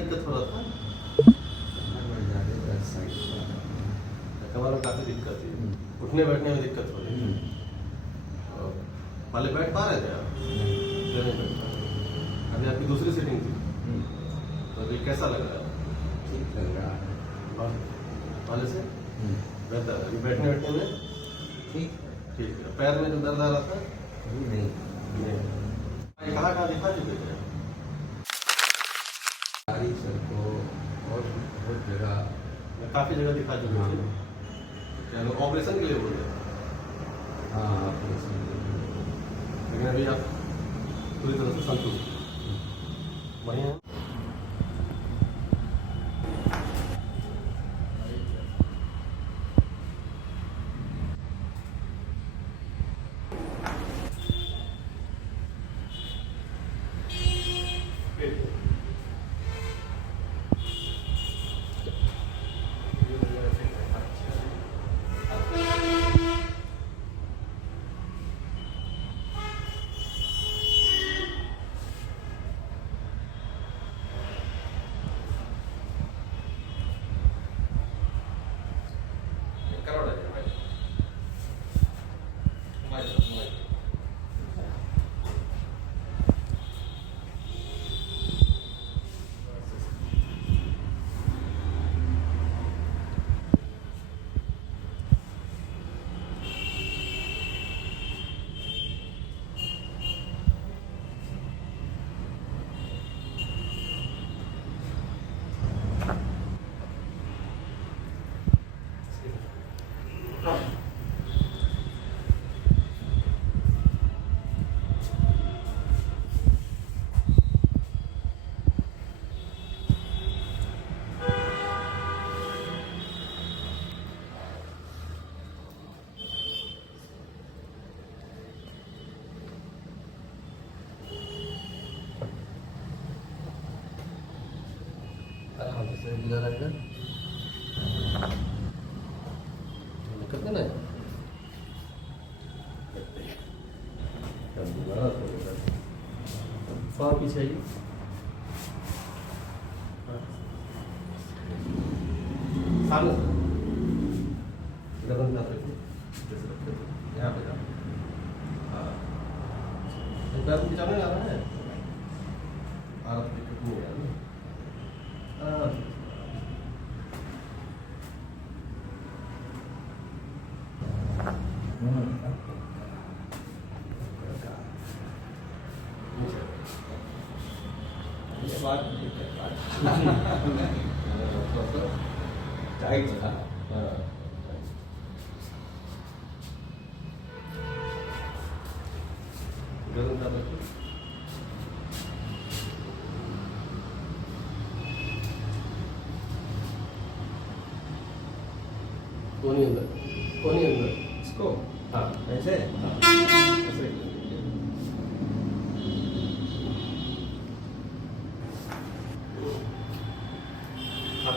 दिक्कत हो रहा था? कमर में काफी दिक्कत थी, उठने बैठने में दिक्कत हो रही थी। और पहले बैठ पा रहे थे आप? नहीं बैठ पा रहे। अभी आपकी दूसरी सीटिंग थी, तो अभी कैसा लग रहा है? ठीक लग रहा है। और पहले से बेहतर है? अभी बैठने बैठने में ठीक ठीक है। पैर में जो दर्द आ रहा था? नहीं कहाँ दिखा चुके थे? सारी सर को और बहुत जगह मैं काफी जगह दिखा चुके थे। क्या लोग ऑपरेशन के लिए बोले? हाँ ऑपरेशन लेकिन अभी आप पूरी तरह से संतुष्ट हैं। बढ़िया है। आराम से इधर आएगा। दिक्कत नहीं है? दोबारा पाँव पीछे आइए। सामने से गर्दन पे रखिए, जैसे रखते थे यहाँ पे जाओ। हाँ, गर्दन पीछे नहीं आ रहा है? आ रहा तो दिक्कत नहीं है ना? हाँ। ये बात टाइट था। गर्दन पे रखिए। कोनी अंदर इसको हाँ ऐसे ऐसे आप